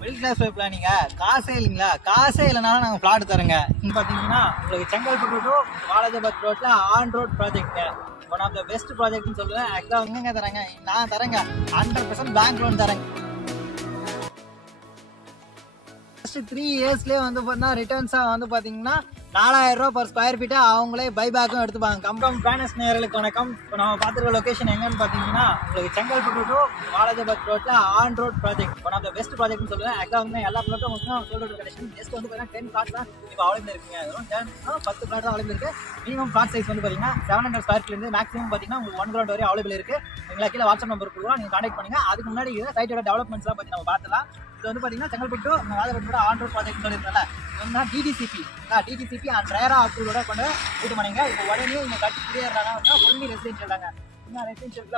Middle class பிளானிங்க காசே இல்லைங்களா? காசே இல்லைனாலும் நாங்கள் பிளாட் தரோங்க. இங்கே பார்த்தீங்கன்னா உங்களுக்கு செங்கல்பட்டு டு வாலாஜாபாத் ரோட்ல on road project one of the best ப்ராஜெக்ட்னு சொல்லுவேன். ஆக்சுவலாக எங்கங்க தரேங்க, நான் தரேங்க 100% பேங்க் லோன் தரேங்க. ஃபர்ஸ்ட் 3 இயர்ஸ்லேயே வந்து பார்த்தீங்கன்னா ரிட்டர்ன்ஸாக வந்து பார்த்தீங்கன்னா 4000 ரூபா பர் ஸ்கொயர் ஃபீட்டை அவங்களே பைபேக்கும் எடுத்துப்பாங்க. கம்பம் பிரானஸ் நேயர்களுக்கு வணக்கம். இப்போ நம்ம பார்த்துருக்க லொக்கேஷன் எங்கன்னு பார்த்தீங்கன்னா உங்களுக்கு செங்கல்பட்டு டு வாலாஜாபாத் ரோட்ல on road project one of the best ப்ராஜெக்ட்னு சொல்லுவேன். ஆக்சுவலாக வந்து எல்லா பிளாட்டும் சொல்ற கண்டிஷன் ஜஸ்ட் வந்து பார்த்தீங்கன்னா 10 பிளாட் தான் இப்போ அவைலபிள் இருக்குங்க. அதுவும் 10 பிளாட் தான் அவைலபிள் இருக்கு. மினிமம் பிளாட் சைஸ் வந்து பார்த்தீங்கன்னா 700 ஸ்கொயர் ஃபீட்லேருந்து மேக்ஸிமம் பார்த்தீங்கன்னா உங்களுக்கு 1 கிரவுண்ட் வரை அவைலபிள் இருக்கு. எங்களுக்கு கீழே வாட்ஸ்அப் நம்பர் கொடுக்குறோம், நீங்கள் கான்டாக்ட் பண்ணுங்க. அதுக்கு முன்னாடி சைட்டோட டெவலப்மெண்ட்ஸ்லாம் பற்றி நம்ம பார்த்துலாம். இது வந்து பார்த்தீங்கன்னா செங்கல்பட்டு வாலாஜாபாத்தோட ஆன் ரோட் ப்ராஜெக்ட் சொல்லியிருந்தால டிடிசிபி அண்ட் ரேரா அப்ரூவோட கொண்டு இது பண்ணீங்க. இப்போ உடனே இங்கே கட்டி கிளியர்றாங்க ஃபுல்லி ரெசிடென்ஷியல் தாங்க. இன்னும் ரெசிடென்ஷியல்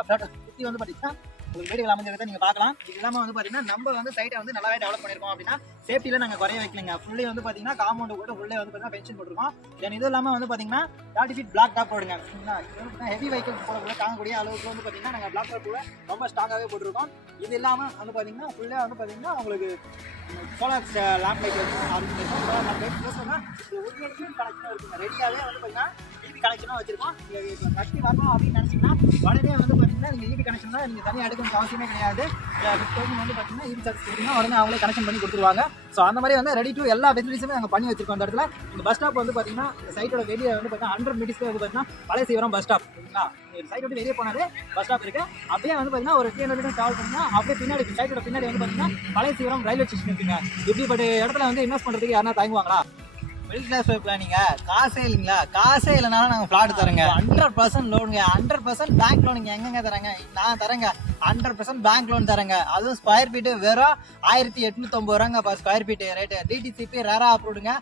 சுற்றி வந்து பார்த்தீங்கன்னா உங்களுக்கு வீடுகள் அமைஞ்சிருக்கதை நீங்கள் பார்க்கலாம். இது இல்லாமல் வந்து பார்த்தீங்கன்னா நம்ம வந்து சைட்டை வந்து நல்லாவே டெவலப் பண்ணியிருக்கோம். அப்படின்னா சேஃப்டியில் நாங்கள் குறைய வைக்கலங்க. ஃபுல்லி வந்து பார்த்தீங்கன்னா காம்பவுண்ட் கூட ஃபுல்லே வந்து பார்த்தீங்கன்னா பென்ஷன் போட்டுருக்கோம். தென் இது இல்லாமல் வந்து பார்த்தீங்கன்னா 30 ஃபீட் பிளாக் டாப் ரோடுங்க. ஹெவி வெஹிக்கிள்ஸ் போல தாங்கக்கூடிய அளவுக்கு வந்து பார்த்தீங்கன்னா நாங்கள் பிளாக் டாப் கூட ரொம்ப ஸ்ட்ராங்காகவே போட்டிருக்கோம். இது இல்லாமல் வந்து பார்த்தீங்கன்னா ஃபுல்லாக வந்து பார்த்தீங்கன்னா உங்களுக்கு சோலார் லேம்ப் லைட் இருக்கும். அது இருக்கும் சோலார் லேம்ப் லைட் ப்ளஸ் வந்து ஒரிஜினல் கனெக்ஷனும் இருக்குங்க. ரெடியாகவே வந்து பார்த்தீங்கன்னா ஈபி கனெக்ஷனும் வச்சிருக்கோம். நீங்கள் கட்டி வரணும் அப்படின்னு நினச்சிங்கன்னா உடனே வந்து பார்த்தீங்கன்னா நீங்கள் ஈபி கனெக்ஷன் தான் நீங்கள் தனியாக எடுக்கணும் அவசியமே கிடையாது. 50,000 வந்து பார்த்தீங்கன்னா ஈபி சார்ஜ் கொடுத்தீங்கன்னா உடனே அவங்களே கனெக்ஷன் பண்ணி கொடுத்துருவாங்க. ஸோ அந்த மாதிரி வந்து ரெடி டு எல்லா ஃபெசிலிட்டிஸுமே நாங்கள் பண்ணி வச்சிருக்கோம். அந்த இடத்துல இந்த பஸ் ஸ்டாப் வந்து பார்த்தீங்கன்னா இந்த சைட்டோட வெளியே வந்து பார்த்தீங்கன்னா 100 மீட்டர்ஸ்ல வந்து பார்த்தீங்கன்னா பழைய சீவரம் பஸ் ஸ்டாப் இருக்குங்களா? சைட் விட்டு வெளியே போனாலே பஸ் ஸ்டாப் இருக்கு. அப்படியே வந்து பார்த்தீங்கன்னா ஒரு 300 மீட்டர் டிராவல் பண்ணா அப்படியே பின்னாடி சைட்டோட பின்னாடி வந்து பார்த்தீங்கன்னா பழைய சீவரம் ரயில்வே ஸ்டேஷன் இருக்குங்க. இப்படிப்பட்ட இடத்துல வந்து இன்வெஸ்ட் பண்ணுறதுக்கு யாரா தயங்குவாங்களா? மிடில் கிளாஸ் பிளானிங்க காசே இல்லைங்களா? காசே இல்லைனாலும் நாங்கள் பிளாட் தரோங்க. 100% லோனுங்க, 100% பேங்க் லோனுங்க. எங்கங்க தரேங்க, நான் தரேங்க 100% பேங்க் லோன் தரேங்க. அதுவும் ஸ்கொயர் ஃபீட்டு வெறும் 1850 ரூபாங்க per square feet rate. DTCP RERA அப்ரூவ்டுங்க.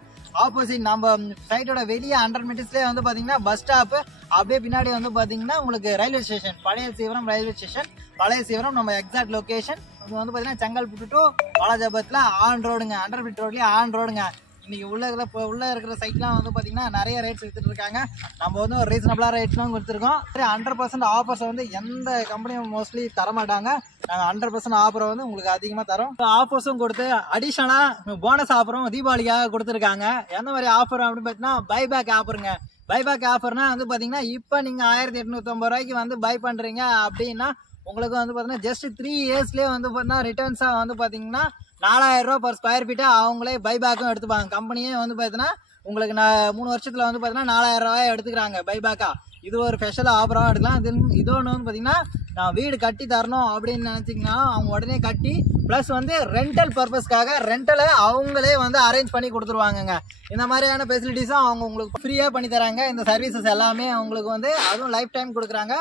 ஆப்போசிட் நம்ம சைட்டோட வெளியே 100 மீட்டர்ஸ்லேயே வந்து பார்த்தீங்கன்னா பஸ் ஸ்டாப்பு, அப்படியே பின்னாடி வந்து பார்த்தீங்கன்னா உங்களுக்கு ரயில்வே ஸ்டேஷன், பழைய சீவரம் ரயில்வே ஸ்டேஷன். பழைய சீவரம் நம்ம எக்ஸாக்ட் லொக்கேஷன் வந்து பார்த்தீங்கன்னா செங்கல்பட்டு டு வாலாஜாபாத்தில் ஆன் ரோடுங்க. 100 ஃபீட் ரோட்லேயே ஆன் ரோடுங்க. இன்னைக்கு உள்ள இருக்கிற சைட்லாம் வந்து பார்த்தீங்கன்னா நிறைய ரேட்ஸ் எடுத்துட்டு இருக்காங்க. நம்ம வந்து ஒரு ரீசனபிளாக ரேட்ஸ்லாம் கொடுத்துருக்கோம். 100% ஆஃபர்ஸ் வந்து எந்த கம்பெனியும் மோஸ்ட்லி தரமாட்டாங்க. நாங்கள் 100% ஆஃபரை வந்து உங்களுக்கு அதிகமாக தரோம். ஆஃபர்ஸும் கொடுத்து அடிஷனலாக போனஸ் ஆஃபரும் தீபாவளிக்காக கொடுத்துருக்காங்க. எந்த மாதிரி ஆஃபர் அப்படின்னு பார்த்தீங்கன்னா பைபேக் ஆஃபருங்க. பைபேக் ஆஃபர்னா வந்து பார்த்தீங்கன்னா இப்போ நீங்கள் 1850 ரூபாய்க்கு வந்து பை பண்ணுறீங்க அப்படின்னா உங்களுக்கு வந்து பார்த்தீங்கன்னா ஜஸ்ட் 3 இயர்ஸ்லேயே வந்து பார்த்தீங்கன்னா ரிட்டர்ன்ஸாக வந்து பார்த்தீங்கன்னா 4000 ரூபா பர் ஸ்கொயர் ஃபீட்டை அவங்களே பைபேக்கும் எடுத்துப்பாங்க. கம்பெனியே வந்து பார்த்தீங்கன்னா உங்களுக்கு 3 வருஷத்தில் வந்து பார்த்தீங்கன்னா 4000 ரூபாய் எடுத்துக்கிறாங்க பைபேக்கா. இது ஒரு ஸ்பெஷல் ஆஃபராகவும் எடுக்கலாம். இது ஒன்று வந்து பார்த்தீங்கன்னா நான் வீடு கட்டி தரணும் அப்படின்னு நினச்சிங்கன்னா அவங்க உடனே கட்டி ப்ளஸ் வந்து ரெண்டல் பர்பஸ்க்காக ரெண்டலை அவங்களே வந்து அரேஞ்ச் பண்ணி கொடுத்துருவாங்கங்க. இந்த மாதிரியான ஃபெசிலிட்டிஸும் அவங்க உங்களுக்கு ஃப்ரீயாக பண்ணி தராங்க. இந்த சர்வீசஸ் எல்லாமே அவங்களுக்கு வந்து அதுவும் லைஃப் டைம் கொடுக்குறாங்க.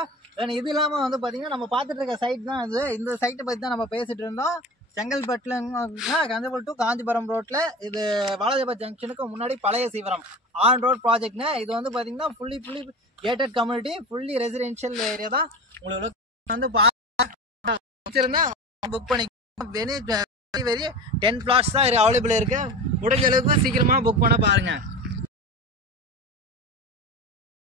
இது இல்லாமல் வந்து பார்த்தீங்கன்னா நம்ம பார்த்துட்டு இருக்க சைட் தான் இது. இந்த சைட்டை பற்றி தான் நம்ம பேசிட்டு இருந்தோம். செங்கல்பட்டுல கந்தபுரம் டு காஞ்சிபுரம் ரோட்ல இது வாலாஜாபாத் ஜங்ஷனுக்கு முன்னாடி பழைய சீவரம் ஆன் ரோட் ப்ராஜெக்ட்ங்க. இது வந்து பாத்தீங்கன்னா fully gated community, fully residential area தான். உங்களுக்கு வந்து வச்சிருந்தா புக் பண்ணி வெரி 10 பிளாட்ஸ் தான் அவைலபிள் இருக்கு. முடிஞ்ச அளவுக்கு சீக்கிரமா புக் பண்ண பாருங்க.